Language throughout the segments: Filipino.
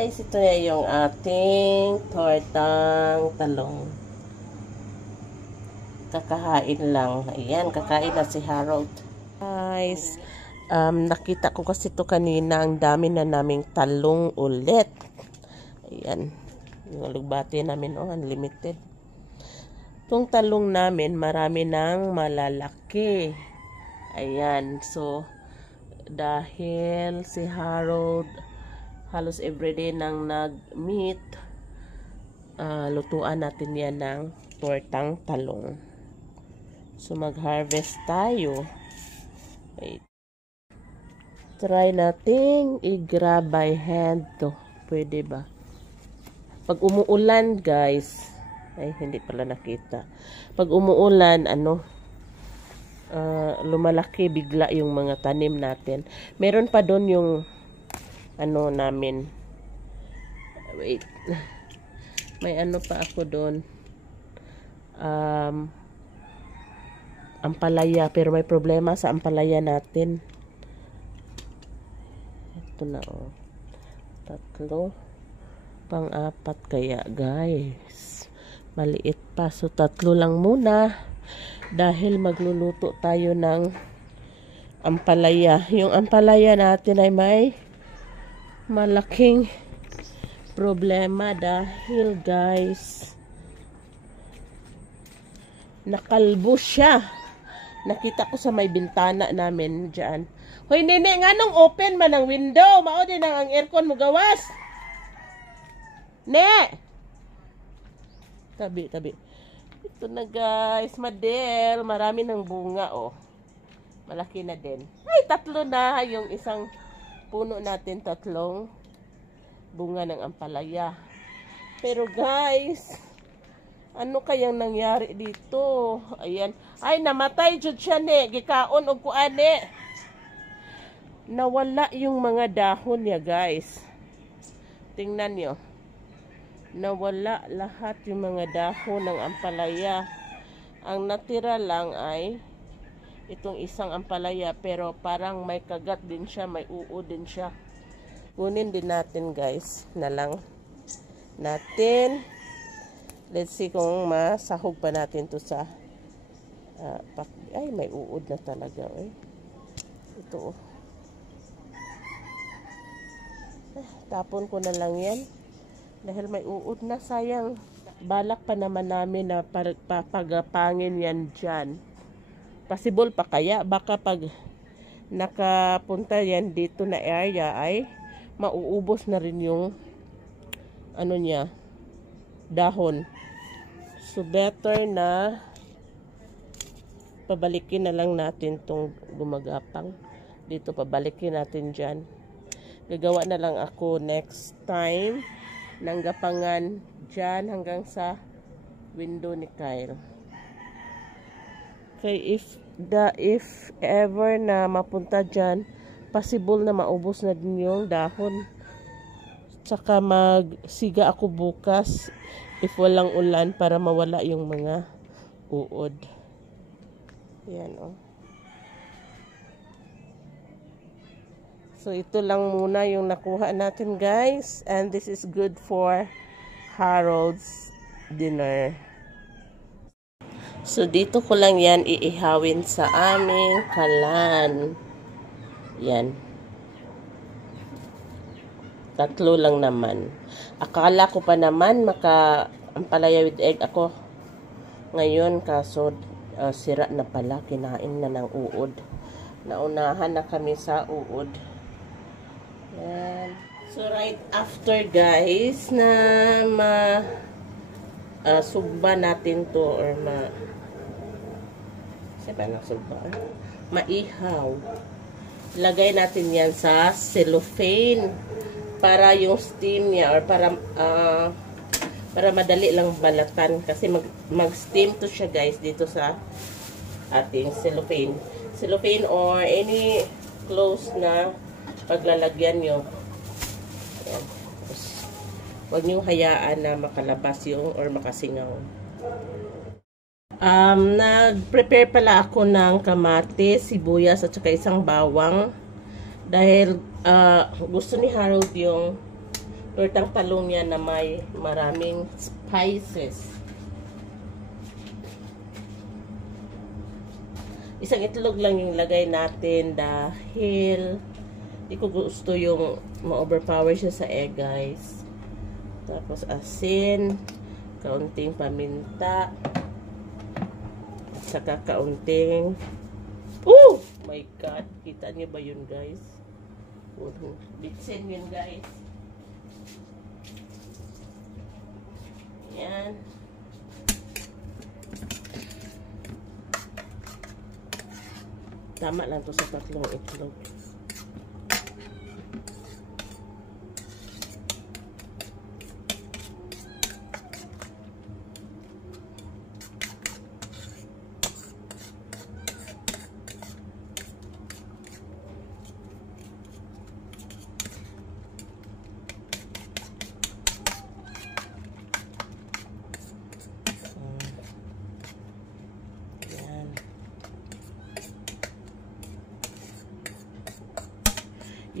guys, ito na yung ating tortang talong. Kakahain lang. Ayan, kakain na si Harold. Guys, nakita ko kasi ito kanina, ang dami na naming talong ulit. Ayan, yung alugbati namin, oh, unlimited. Itong talong namin, marami nang malalaki. Ayan, so, dahil si Harold halos everyday nang nag-meet, lutuan natin yan ng tortang talong. So mag-harvest tayo. Wait. Try nating i-grab by hand to. Pwede ba? Pag umuulan guys, ay hindi pala nakita. Pag umuulan, lumalaki bigla yung mga tanim natin. Meron pa doon yung namin. Wait. May pa ako doon. Ampalaya. Pero may problema sa ampalaya natin. Ito na, oh. 3. Pang-4 kaya, guys. Maliit pa. So, 3 lang muna. Dahil magluluto tayo ng ampalaya. Yung ampalaya natin ay may malaking problema dahil guys, nakalbo siya. Nakita ko sa may bintana namin dyan. Hoy nene, nga nung open man ang window, mao din ang aircon mo gawas. Ne! Tabi. Ito na guys, Madel. Marami ng bunga, oh. Malaki na din. Ay, 3 na yung isang puno natin, 3 bunga ng ampalaya. Pero guys, ano kayang nangyari dito? Ayan. Ay, namatay jud siya ne. Gikaon og kuane. Nawala yung mga dahon niya guys. Tingnan nyo. Nawala lahat yung mga dahon ng ampalaya. Ang natira lang ay itong isang ampalaya, pero parang may kagat din siya, may uod din siya. Kunin din natin guys, na lang natin. Let's see kung masahog pa natin to sa ay, may uod na talaga, eh. Ito, oh. Tapon ko na lang yan dahil may uod na, sayang. Balak pa naman namin na papagapangin yan dyan. Possible pa kaya, baka pag nakapunta yan dito na area ay mauubos na rin yung niya, dahon. So better na pabalikin na lang natin tong gumagapang dito, pabalikin natin dyan. Gagawa na lang ako next time ng gapangan dyan hanggang sa window ni Kyle. Okay, if ever na mapunta dyan, possible na maubos na din yung dahon. Tsaka magsiga ako bukas if walang ulan para mawala yung mga uod. Yan, oh. So, ito lang muna yung nakuha natin, guys. And this is good for Harold's dinner. So, dito ko lang yan iihawin sa aming kalan. Yan. 3 lang naman. Akala ko pa naman ampalaya with egg ako ngayon, kaso sira na pala. Kinain na ng uod. Naunahan na kami sa uod. Yan. So, right after guys, na sugba natin to, or maihaw. Lagay natin yan sa cellophane para yung steam niya, or para madali lang balatan, kasi mag-steam to siya guys dito sa ating cellophane or any close na paglalagyan nyo. Ayan. Huwag nyo hayaan na makalabas yung or makasingaw. Nag-prepare pala ako ng kamatis, sibuyas at saka isang bawang dahil gusto ni Harold yung Tortang talong yan na may maraming spices. Isang itlog lang yung lagay natin dahil hindi ko gusto yung ma-overpower siya sa egg, guys. Tapos asin, kaunting paminta, at saka kaunting, oh my god, kita niyo ba yun, guys? Bitsin yun, guys. Yan. Tama lang to sa tatlong itlog.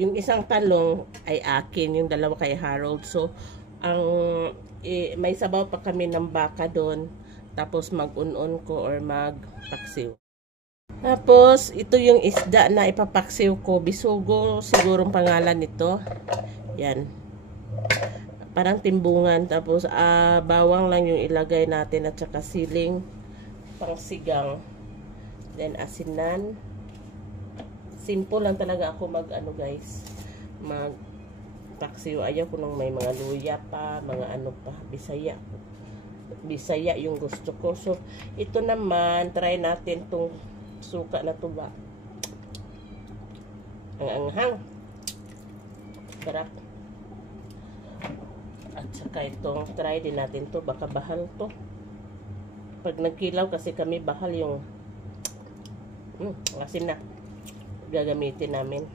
Yung isang talong ay akin, yung dalawa kay Harold. So, may sabaw pa kami ng baka doon. Tapos mag-unon ko or magpaksiw. Tapos, ito yung isda na ipapaksiw ko. Bisugo, sigurong pangalan nito. Yan. Parang timbungan. Tapos, bawang lang yung ilagay natin at saka siling pang sigang. Then, asinan. Simple lang talaga ako mag-ano, guys. Mag-paksiw. Ayaw ko nung may mga luya pa, mga ano pa. Bisaya. Bisaya yung gusto ko. So, ito naman, try natin tong suka na to ba. Ang anghang. Sarap. At saka itong try din natin to. Baka bahal to. Pag nagkilaw kasi kami, bahal yung asin na gagamitin namin.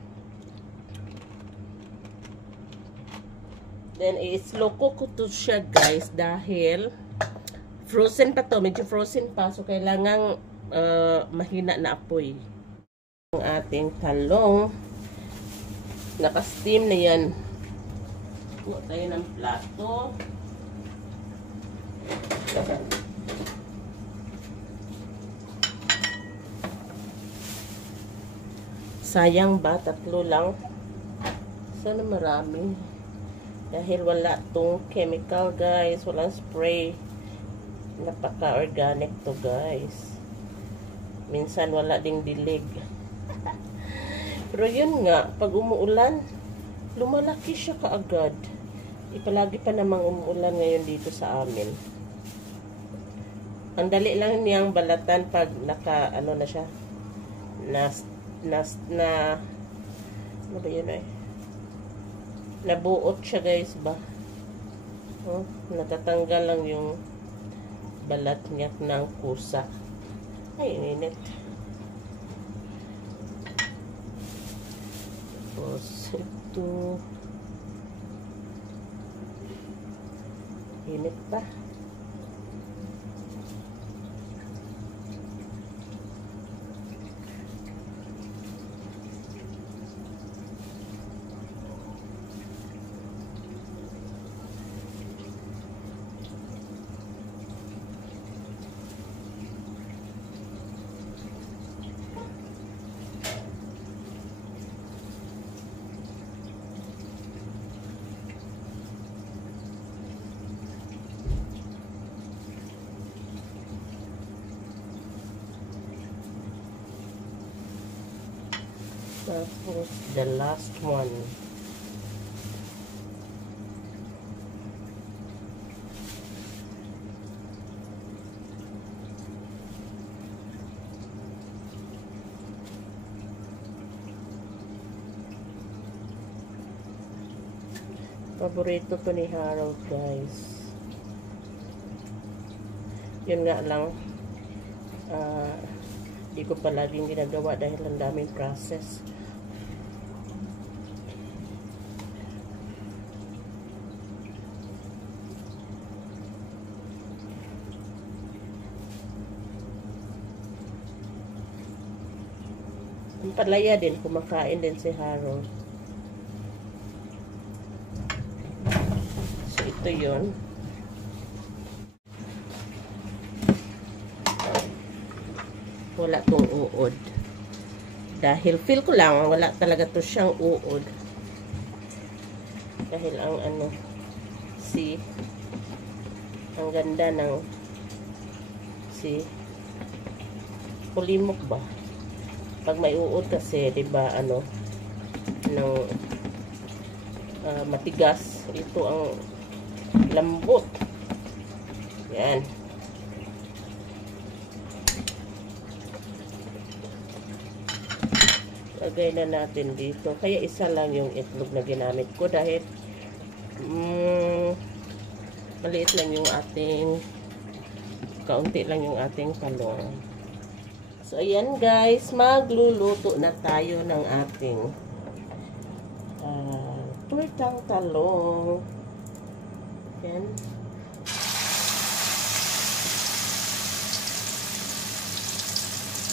Then, i-slow cook ko to siya, guys, dahil frozen pa to. Medyo frozen pa. So, kailangang mahina na apoy. Ang ating talong. Naka-steam na yan. Buo tayo ng plato. Sayang ba? Tatlo lang. Sana marami. Dahil wala tong chemical, guys. Walang spray. Napaka-organic to, guys. Minsan wala ding dilig. Pero yun nga, pag umuulan, lumalaki siya kaagad. Ipalagi pa namang umuulan ngayon dito sa amin. Ang dali lang niyang balatan pag naka, ano na siya, ano ba yun nabuot siya, guys, ba? Oh, natatanggal lang yung balat niya ng kusa. Ay, init. Tapos ito init pa. Tapos, the last one. Paborito to ni Harold, guys. Yun nga lang, di ko palaging ginagawa dahil ang daming process. Ang palaya din, kumakain din si Harold. ito yun. Wala tong uod. Dahil feel ko lang, wala talaga to siyang uod. Dahil ang ano, see, ang ganda ng, see, pulimok ba? Pag may uod kasi, diba, ano, ng matigas, ito ang lambot. Yan. Lagay na natin dito. Kaya isa lang yung itlog na ginamit ko dahil maliit lang yung ating, kaunti lang yung ating talong. So, ayan guys, magluluto na tayo ng ating tortang talong. Ayan.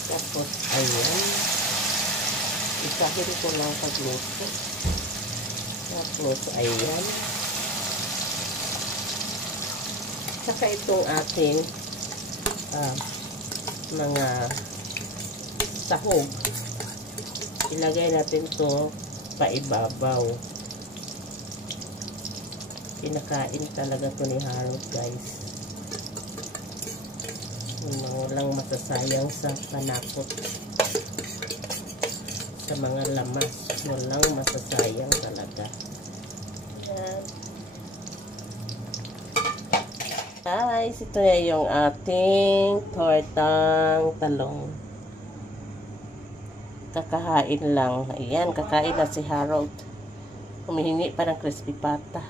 Tapos, ayan. Isahin ko lang pagluto. Tapos, ayan. Saka itong ating mga sahog. Ilagay natin to paibabaw. Kinakain talaga to ni Harold, guys. Walang masasayang sa panakot. Sa mga lamas. Walang masasayang talaga. Yan. Guys, ito na yung ating tortang talong. Kakahain lang. Ayan, kakain na si Harold. Humihingi pa ng crispy pata.